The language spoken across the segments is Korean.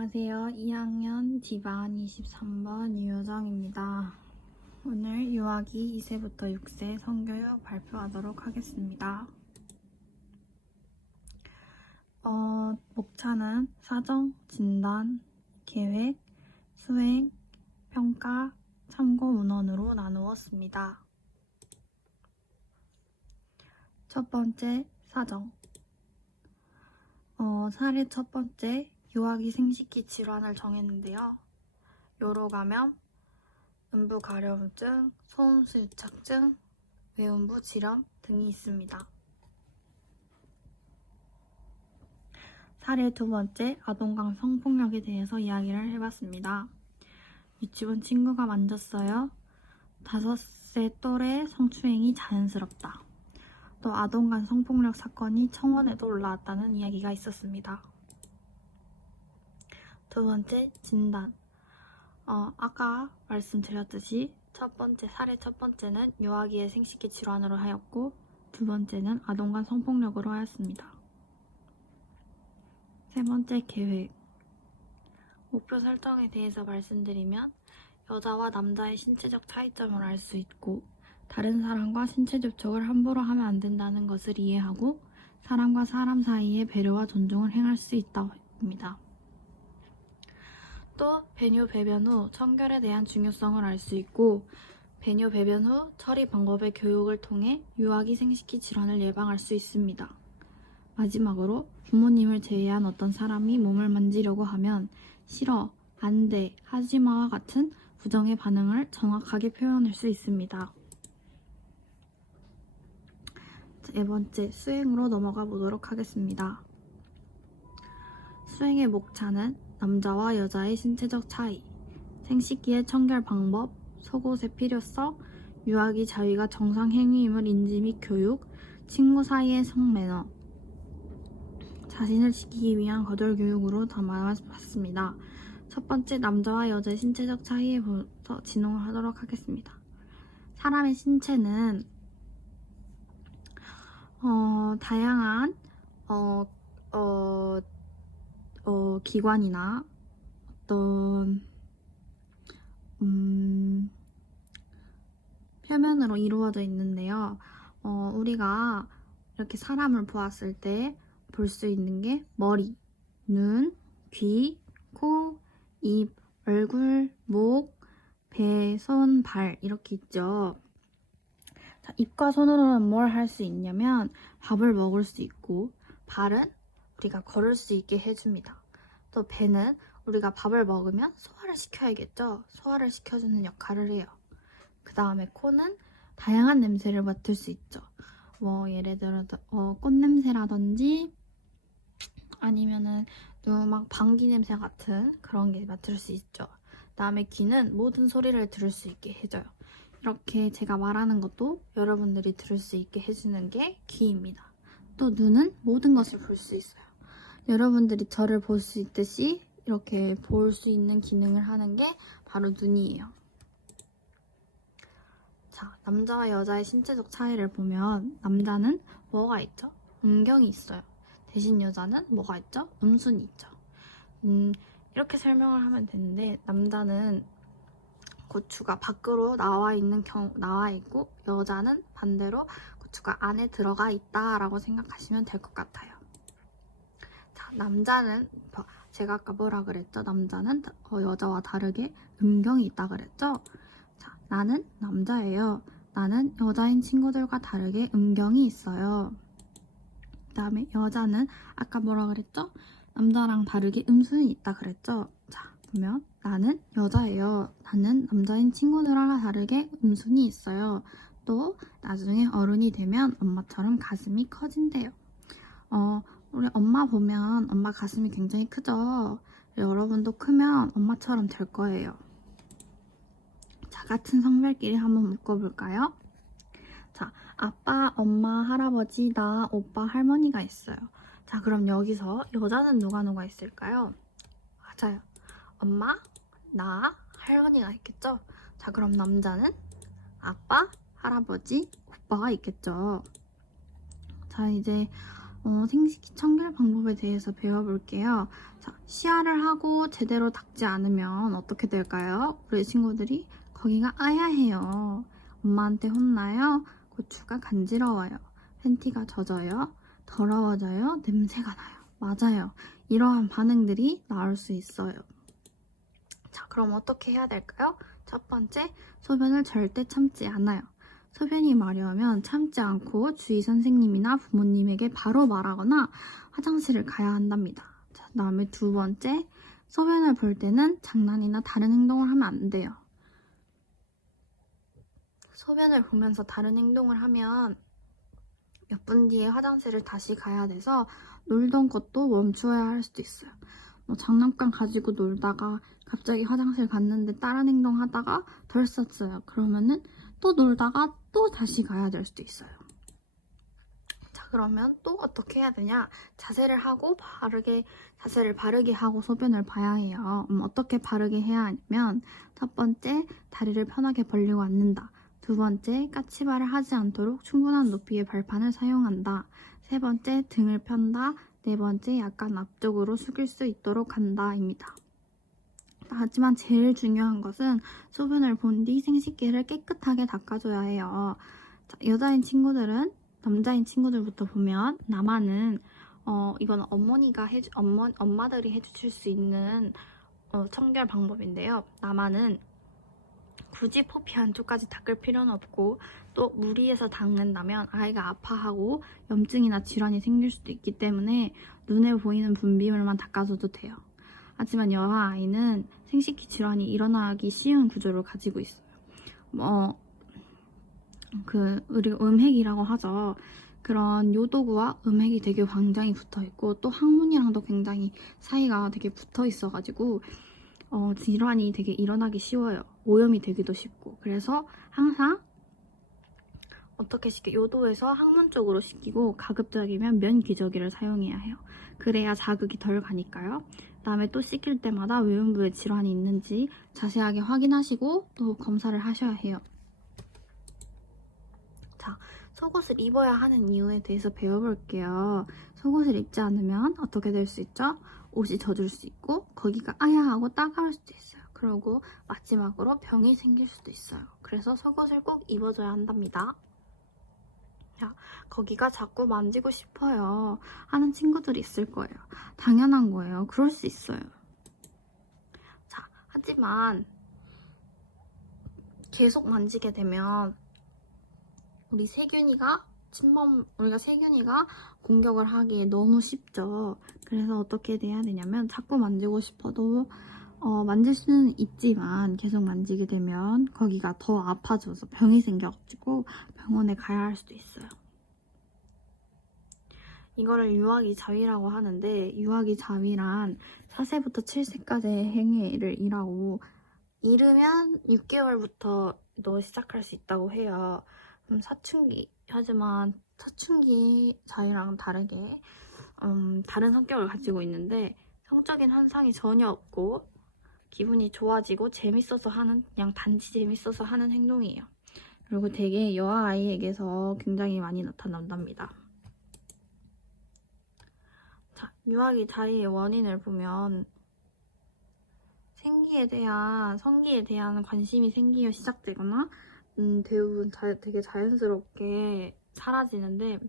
안녕하세요. 2학년 D반 23번 유효정입니다. 오늘 유아기 2세부터 6세 성교육 발표하도록 하겠습니다. 목차는 사정, 진단, 계획, 수행, 평가, 참고 문헌으로 나누었습니다. 첫 번째, 사정. 사례 첫 번째, 유아기 생식기 질환을 정했는데요. 요로감염, 음부 가려움증, 소음수 유착증, 외음부 질염 등이 있습니다. 사례 두 번째, 아동간 성폭력에 대해서 이야기를 해봤습니다. 유치원 친구가 만졌어요. 5세 또래 성추행이 자연스럽다. 또 아동간 성폭력 사건이 청원에도 올라왔다는 이야기가 있었습니다. 두 번째, 진단. 아까 말씀드렸듯이 사례 첫 번째는 유아기의 생식기 질환으로 하였고, 두 번째는 아동간 성폭력으로 하였습니다. 세 번째, 계획. 목표 설정에 대해서 말씀드리면 여자와 남자의 신체적 차이점을 알 수 있고, 다른 사람과 신체 접촉을 함부로 하면 안 된다는 것을 이해하고 사람과 사람 사이에 배려와 존중을 행할 수 있다입니다. 또 배뇨 배변 후 청결에 대한 중요성을 알 수 있고, 배뇨 배변 후 처리 방법의 교육을 통해 유아기 생식기 질환을 예방할 수 있습니다. 마지막으로 부모님을 제외한 어떤 사람이 몸을 만지려고 하면 싫어, 안 돼, 하지마와 같은 부정의 반응을 정확하게 표현할 수 있습니다. 네 번째, 수행으로 넘어가 보도록 하겠습니다. 수행의 목차는 남자와 여자의 신체적 차이, 생식기의 청결 방법, 속옷의 필요성, 유아기 자위가 정상 행위임을 인지 및 교육, 친구 사이의 성매너, 자신을 지키기 위한 거절 교육으로 담아봤습니다. 첫 번째, 남자와 여자의 신체적 차이에부터 진행을 하도록 하겠습니다. 사람의 신체는 다양한 기관이나 어떤 표면으로 이루어져 있는데요. 우리가 이렇게 사람을 보았을 때 볼 수 있는 게 머리, 눈, 귀, 코, 입, 얼굴, 목, 배, 손, 발 이렇게 있죠. 자, 입과 손으로는 뭘 할 수 있냐면 밥을 먹을 수 있고, 발은 우리가 걸을 수 있게 해줍니다. 또 배는 우리가 밥을 먹으면 소화를 시켜야겠죠. 소화를 시켜주는 역할을 해요. 그 다음에 코는 다양한 냄새를 맡을 수 있죠. 예를 들어 꽃냄새라든지 아니면은 막 방귀 냄새 같은 그런 게 맡을 수 있죠. 그 다음에 귀는 모든 소리를 들을 수 있게 해줘요. 이렇게 제가 말하는 것도 여러분들이 들을 수 있게 해주는 게 귀입니다. 또 눈은 모든 것을 볼 수 있어요. 여러분들이 저를 볼 수 있듯이 이렇게 볼 수 있는 기능을 하는 게 바로 눈이에요. 자, 남자와 여자의 신체적 차이를 보면 남자는 뭐가 있죠? 음경이 있어요. 대신 여자는 뭐가 있죠? 음순이 있죠. 이렇게 설명을 하면 되는데, 남자는 고추가 밖으로 나와 있고, 여자는 반대로 고추가 안에 들어가 있다라고 생각하시면 될 것 같아요. 자, 남자는 제가 아까 뭐라 그랬죠? 남자는 여자와 다르게 음경이 있다 그랬죠? 자, 나는 남자예요. 나는 여자인 친구들과 다르게 음경이 있어요. 그 다음에 여자는 아까 뭐라 그랬죠? 남자랑 다르게 음순이 있다 그랬죠? 자, 보면 나는 여자예요. 나는 남자인 친구들과 다르게 음순이 있어요. 또 나중에 어른이 되면 엄마처럼 가슴이 커진대요. 우리 엄마 보면 엄마 가슴이 굉장히 크죠? 여러분도 크면 엄마처럼 될 거예요. 자, 같은 성별끼리 한번 묶어볼까요? 자, 아빠, 엄마, 할아버지, 나, 오빠, 할머니가 있어요. 자, 그럼 여기서 여자는 누가 있을까요? 맞아요. 엄마, 나, 할머니가 있겠죠? 자, 그럼 남자는 아빠, 할아버지, 오빠가 있겠죠? 자, 이제 생식기 청결 방법에 대해서 배워볼게요. 자, 시야를 하고 제대로 닦지 않으면 어떻게 될까요? 우리 친구들이 거기가 아야해요. 엄마한테 혼나요. 고추가 간지러워요. 팬티가 젖어요. 더러워져요. 냄새가 나요. 맞아요. 이러한 반응들이 나올 수 있어요. 자, 그럼 어떻게 해야 될까요? 첫 번째, 소변을 절대 참지 않아요. 소변이 마려우면 참지 않고 주위 선생님이나 부모님에게 바로 말하거나 화장실을 가야 한답니다. 자, 그다음에 두 번째, 소변을 볼 때는 장난이나 다른 행동을 하면 안 돼요. 소변을 보면서 다른 행동을 하면 몇 분 뒤에 화장실을 다시 가야 돼서 놀던 것도 멈추어야 할 수도 있어요. 장난감 가지고 놀다가 갑자기 화장실 갔는데 다른 행동 하다가 덜 썼어요. 그러면은 또 놀다가 또 다시 가야 될 수도 있어요. 자, 그러면 또 어떻게 해야 되냐? 자세를 바르게 하고 소변을 봐야 해요. 어떻게 바르게 해야 하냐면 첫 번째, 다리를 편하게 벌리고 앉는다. 두 번째, 까치발을 하지 않도록 충분한 높이의 발판을 사용한다. 세 번째, 등을 편다. 네 번째, 약간 앞쪽으로 숙일 수 있도록 한다입니다. 하지만 제일 중요한 것은 소변을 본 뒤 생식기를 깨끗하게 닦아줘야 해요. 자, 여자인 친구들은 남자인 친구들부터 보면 남아는 이건 엄마들이 해주실 수 있는 청결 방법인데요. 남아는 굳이 포피 한쪽까지 닦을 필요는 없고 또 무리해서 닦는다면 아이가 아파하고 염증이나 질환이 생길 수도 있기 때문에 눈에 보이는 분비물만 닦아줘도 돼요. 하지만 여아아이는 생식기 질환이 일어나기 쉬운 구조를 가지고 있어요. 우리가 음핵이라고 하죠. 그런 요도구와 음핵이 되게 굉장히 붙어있고 또 항문이랑도 굉장히 사이가 되게 붙어있어가지고 질환이 되게 일어나기 쉬워요. 오염이 되기도 쉽고. 그래서 항상 어떻게 요도에서 항문 쪽으로 시키고 가급적이면 면 기저귀를 사용해야 해요. 그래야 자극이 덜 가니까요. 그다음에 또 씻길 때마다 외음부에 질환이 있는지 자세하게 확인하시고 또 검사를 하셔야 해요. 자, 속옷을 입어야 하는 이유에 대해서 배워볼게요. 속옷을 입지 않으면 어떻게 될 수 있죠? 옷이 젖을 수 있고 거기가 아야하고 따가울 수도 있어요. 그리고 마지막으로 병이 생길 수도 있어요. 그래서 속옷을 꼭 입어줘야 한답니다. 자, 거기가 자꾸 만지고 싶어요 하는 친구들이 있을 거예요. 당연한 거예요. 그럴 수 있어요. 자, 하지만 계속 만지게 되면 우리가 세균이가 공격을 하기에 너무 쉽죠. 그래서 어떻게 돼야 되냐면 자꾸 만지고 싶어도 만질 수는 있지만 계속 만지게 되면 거기가 더 아파져서 병이 생겨가지고 병원에 가야 할 수도 있어요. 이거를 유아기 자위라고 하는데 유아기 자위란 4세부터 7세까지의 행위를 일하고 이르면 6개월부터 시작할 수 있다고 해요. 하지만 사춘기 자위랑 다르게 다른 성격을 가지고 있는데 성적인 현상이 전혀 없고 기분이 좋아지고 그냥 단지 재밌어서 하는 행동이에요. 그리고 되게 여아아이에게서 굉장히 많이 나타난답니다. 자, 유아기 자위의 원인을 보면 성기에 대한 관심이 생기며 시작되거나 대부분 되게 자연스럽게 사라지는데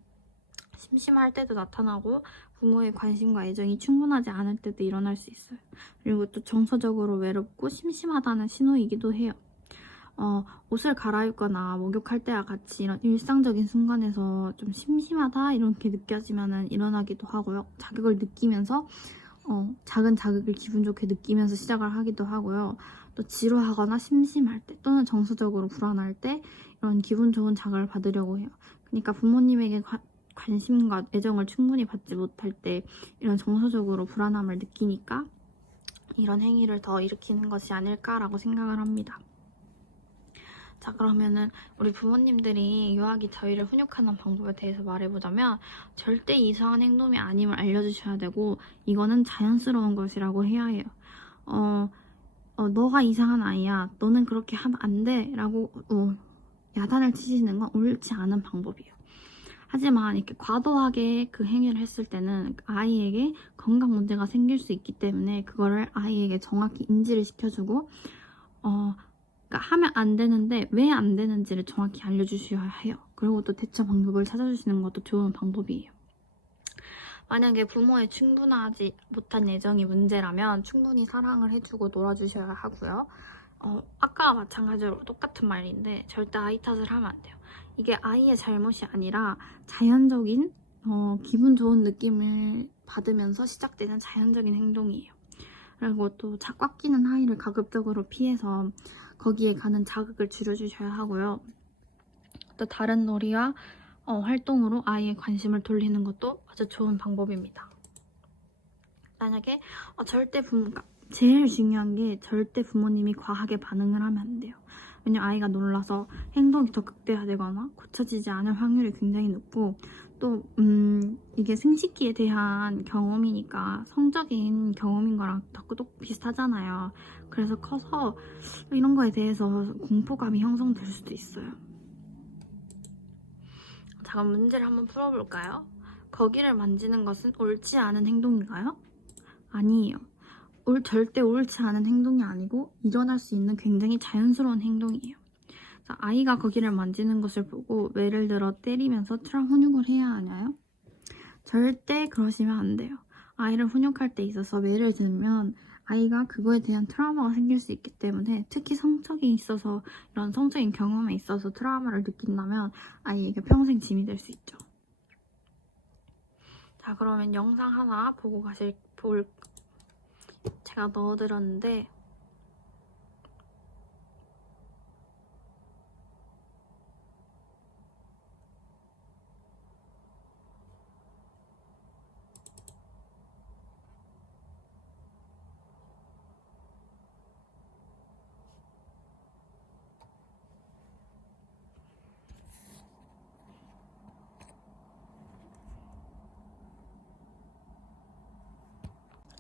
심심할 때도 나타나고 부모의 관심과 애정이 충분하지 않을 때도 일어날 수 있어요. 그리고 또 정서적으로 외롭고 심심하다는 신호이기도 해요. 옷을 갈아입거나 목욕할 때와 같이 이런 일상적인 순간에서 좀 심심하다 이렇게 느껴지면 일어나기도 하고요. 자극을 느끼면서 작은 자극을 기분 좋게 느끼면서 시작을 하기도 하고요. 또 지루하거나 심심할 때 또는 정서적으로 불안할 때 이런 기분 좋은 자극을 받으려고 해요. 그러니까 부모님에게 관심과 애정을 충분히 받지 못할 때 이런 정서적으로 불안함을 느끼니까 이런 행위를 더 일으키는 것이 아닐까라고 생각을 합니다. 자, 그러면은 우리 부모님들이 유아기 자위를 훈육하는 방법에 대해서 말해보자면 절대 이상한 행동이 아님을 알려주셔야 되고 이거는 자연스러운 것이라고 해야 해요. 너가 이상한 아이야. 너는 그렇게 하면 안 돼. 라고 야단을 치시는 건 옳지 않은 방법이에요. 하지만 이렇게 과도하게 그 행위를 했을 때는 아이에게 건강 문제가 생길 수 있기 때문에 그거를 아이에게 정확히 인지를 시켜주고 그러니까 하면 안 되는데 왜 안 되는지를 정확히 알려주셔야 해요. 그리고 또 대처 방법을 찾아주시는 것도 좋은 방법이에요. 만약에 부모의 충분하지 못한 애정이 문제라면 충분히 사랑을 해주고 놀아주셔야 하고요. 아까와 마찬가지로 똑같은 말인데 절대 아이 탓을 하면 안 돼요. 이게 아이의 잘못이 아니라 자연적인 기분 좋은 느낌을 받으면서 시작되는 자연적인 행동이에요. 그리고 또 꽉 끼는 아이를 가급적으로 피해서 거기에 가는 자극을 줄여주셔야 하고요. 또 다른 놀이와 활동으로 아이의 관심을 돌리는 것도 아주 좋은 방법입니다. 만약에 그러니까 제일 중요한 게 절대 부모님이 과하게 반응을 하면 안 돼요. 왜냐면 아이가 놀라서 행동이 더 극대화되거나 고쳐지지 않을 확률이 굉장히 높고 또 이게 생식기에 대한 경험이니까 성적인 경험인 거랑 또 비슷하잖아요. 그래서 커서 이런 거에 대해서 공포감이 형성될 수도 있어요. 자, 그럼 문제를 한번 풀어볼까요? 거기를 만지는 것은 옳지 않은 행동인가요? 아니에요. 절대 옳지 않은 행동이 아니고 일어날 수 있는 굉장히 자연스러운 행동이에요. 자, 아이가 거기를 만지는 것을 보고 예를 들어 때리면서 훈육을 해야 하나요? 절대 그러시면 안 돼요. 아이를 훈육할 때 있어서 예를 들면 아이가 그거에 대한 트라우마가 생길 수 있기 때문에 특히 성적이 있어서 이런 성적인 경험에 있어서 트라우마를 느낀다면 아이에게 평생 짐이 될 수 있죠. 자, 그러면 영상 하나 보고 제가 넣어드렸는데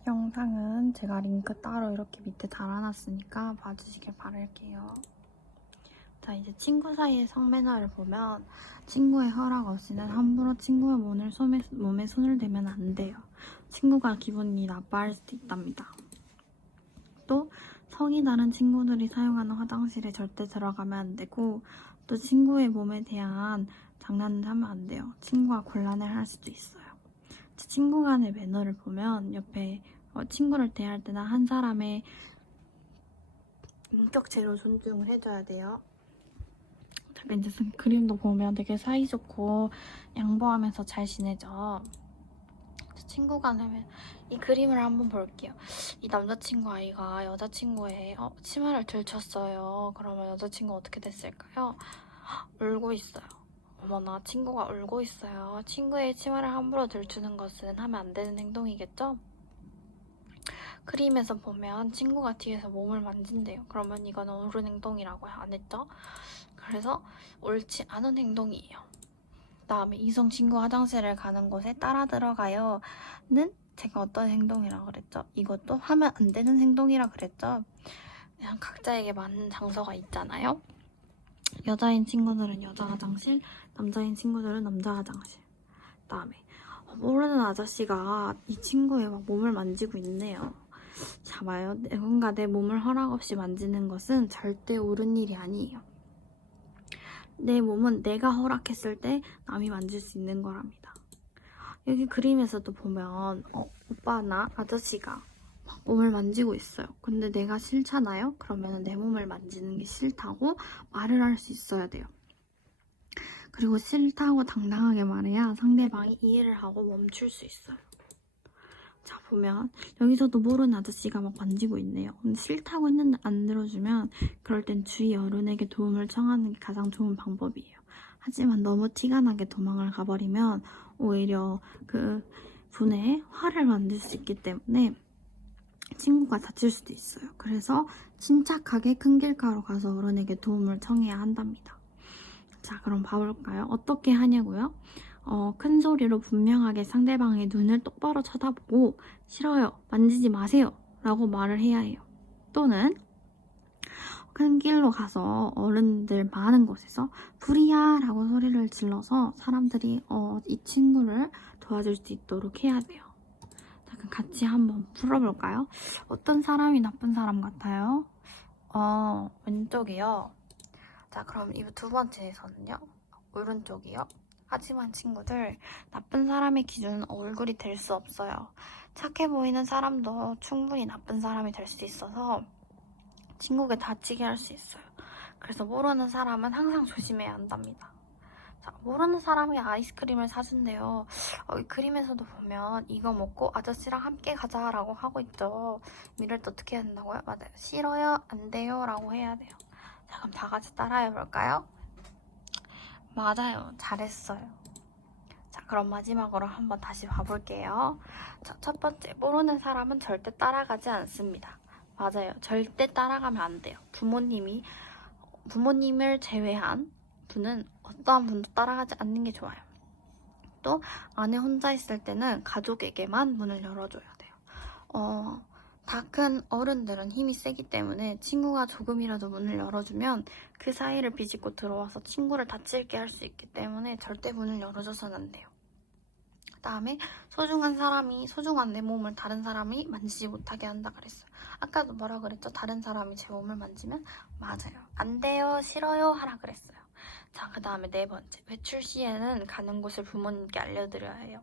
영상은 제가 링크 따로 이렇게 밑에 달아놨으니까 봐주시길 바랄게요. 자, 이제 친구 사이의 성매너를 보면 친구의 허락 없이는 함부로 친구의 몸에 손을 대면 안 돼요. 친구가 기분이 나빠할 수도 있답니다. 또 성이 다른 친구들이 사용하는 화장실에 절대 들어가면 안 되고 또 친구의 몸에 대한 장난을 하면 안 돼요. 친구가 곤란해할 수도 있어요. 친구 간의 매너를 보면 옆에 친구를 대할 때나 한 사람의 인격체로 존중을 해줘야 돼요. 이제 그림도 보면 되게 사이좋고 양보하면서 잘 지내죠. 친구 간에 이 그림을 한번 볼게요. 이 남자친구 아이가 여자친구의 치마를 들쳤어요. 그러면 여자친구 어떻게 됐을까요? 울고 있어요. 어머나, 친구가 울고 있어요. 친구의 치마를 함부로 들추는 것은 하면 안 되는 행동이겠죠? 그림에서 보면 친구가 뒤에서 몸을 만진대요. 그러면 이거는 옳은 행동이라고 안 했죠? 그래서 옳지 않은 행동이에요. 그다음에 이성 친구 화장실을 가는 곳에 따라 들어가요 는 제가 어떤 행동이라고 그랬죠? 이것도 하면 안 되는 행동이라 그랬죠? 그냥 각자에게 맞는 장소가 있잖아요. 여자인 친구들은 여자 화장실, 남자인 친구들은 남자 화장실. 그다음에 모르는 아저씨가 이 친구의 몸을 만지고 있네요. 잡아요. 누군가 내 몸을 허락 없이 만지는 것은 절대 옳은 일이 아니에요. 내 몸은 내가 허락했을 때 남이 만질 수 있는 거랍니다. 여기 그림에서도 보면 오빠나 아저씨가 몸을 만지고 있어요. 근데 내가 싫잖아요? 그러면 내 몸을 만지는 게 싫다고 말을 할 수 있어야 돼요. 그리고 싫다고 당당하게 말해야 상대방이 이해를 하고 멈출 수 있어요. 자, 보면 여기서도 모르는 아저씨가 막 만지고 있네요. 근데 싫다고 했는데 안 들어주면 그럴 땐 주위 어른에게 도움을 청하는 게 가장 좋은 방법이에요. 하지만 너무 티가 나게 도망을 가버리면 오히려 그 분의 화를 만들 수 있기 때문에 친구가 다칠 수도 있어요. 그래서 침착하게 큰 길가로 가서 어른에게 도움을 청해야 한답니다. 자, 그럼 봐볼까요? 어떻게 하냐고요? 큰 소리로 분명하게 상대방의 눈을 똑바로 쳐다보고 싫어요, 만지지 마세요 라고 말을 해야 해요. 또는 큰 길로 가서 어른들 많은 곳에서 불이야 라고 소리를 질러서 사람들이 이 친구를 도와줄 수 있도록 해야 돼요. 자, 그럼 같이 한번 풀어볼까요? 어떤 사람이 나쁜 사람 같아요? 왼쪽이요. 자, 그럼 이 두 번째에서는요. 오른쪽이요. 하지만 친구들, 나쁜 사람의 기준은 얼굴이 될 수 없어요. 착해 보이는 사람도 충분히 나쁜 사람이 될 수 있어서 친구에게 다치게 할 수 있어요. 그래서 모르는 사람은 항상 조심해야 한답니다. 자, 모르는 사람이 아이스크림을 사준대요. 이 그림에서도 보면 이거 먹고 아저씨랑 함께 가자라고 하고 있죠. 이럴 때 어떻게 해야 된다고요? 맞아요. 싫어요, 안 돼요 라고 해야 돼요. 자, 그럼 다 같이 따라해볼까요? 맞아요. 잘했어요. 자, 그럼 마지막으로 한번 다시 봐볼게요. 자, 첫 번째, 모르는 사람은 절대 따라가지 않습니다. 맞아요. 절대 따라가면 안 돼요. 부모님을 제외한 분은 어떠한 분도 따라가지 않는 게 좋아요. 또 안에 혼자 있을 때는 가족에게만 문을 열어줘야 돼요. 다 큰 어른들은 힘이 세기 때문에 친구가 조금이라도 문을 열어주면 그 사이를 비집고 들어와서 친구를 다치게 할 수 있기 때문에 절대 문을 열어줘서는 안 돼요. 그 다음에 소중한 내 몸을 다른 사람이 만지지 못하게 한다 그랬어요. 아까도 뭐라 그랬죠? 다른 사람이 제 몸을 만지면 맞아요. 안 돼요, 싫어요 하라 그랬어요. 자, 그 다음에 네 번째. 외출 시에는 가는 곳을 부모님께 알려드려야 해요.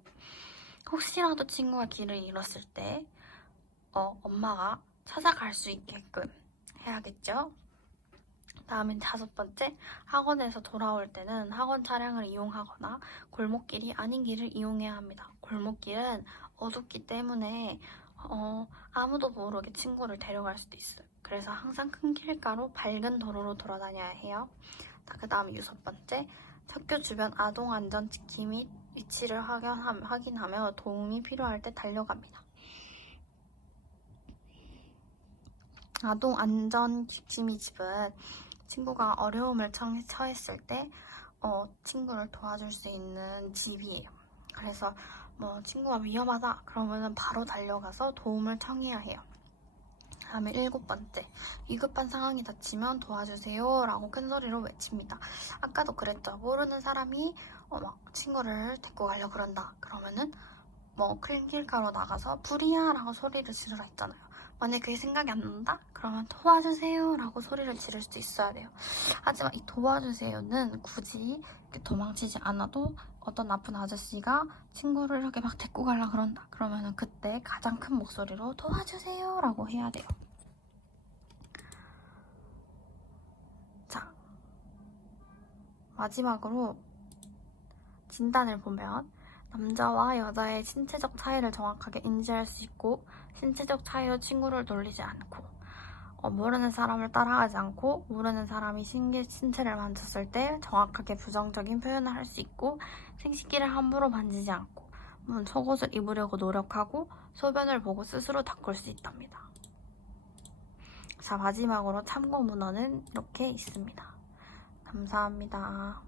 혹시라도 친구가 길을 잃었을 때 엄마가 찾아갈 수 있게끔 해야겠죠? 다음엔 다섯 번째, 학원에서 돌아올 때는 학원 차량을 이용하거나 골목길이 아닌 길을 이용해야 합니다. 골목길은 어둡기 때문에 아무도 모르게 친구를 데려갈 수도 있어요. 그래서 항상 큰 길가로 밝은 도로로 돌아다녀야 해요. 그 다음에 여섯 번째, 학교 주변 아동 안전 지킴 및 위치를 확인하며 도움이 필요할 때 달려갑니다. 아동 안전 지킴이 집은 친구가 어려움을 처했을 때 친구를 도와줄 수 있는 집이에요. 그래서 친구가 위험하다 그러면 바로 달려가서 도움을 청해야 해요. 다음에 일곱 번째, 위급한 상황이 닥치면 도와주세요 라고 큰 소리로 외칩니다. 아까도 그랬죠. 모르는 사람이 막 친구를 데리고 가려고 그런다 그러면은 큰 길가로 나가서 불이야 라고 소리를 지르라 했잖아요. 만약에 그게 생각이 안 난다? 그러면 도와주세요 라고 소리를 지를 수도 있어야 돼요. 하지만 이 도와주세요는 굳이 이렇게 도망치지 않아도 어떤 나쁜 아저씨가 친구를 이렇게 막 데리고 가려고 그런다. 그러면은 그때 가장 큰 목소리로 도와주세요 라고 해야 돼요. 자, 마지막으로 진단을 보면 남자와 여자의 신체적 차이를 정확하게 인지할 수 있고 신체적 차이로 친구를 놀리지 않고 모르는 사람을 따라가지 않고 모르는 사람이 신체를 만졌을 때 정확하게 부정적인 표현을 할 수 있고 생식기를 함부로 만지지 않고 속옷을 입으려고 노력하고 소변을 보고 스스로 닦을 수 있답니다. 자, 마지막으로 참고 문헌은 이렇게 있습니다. 감사합니다.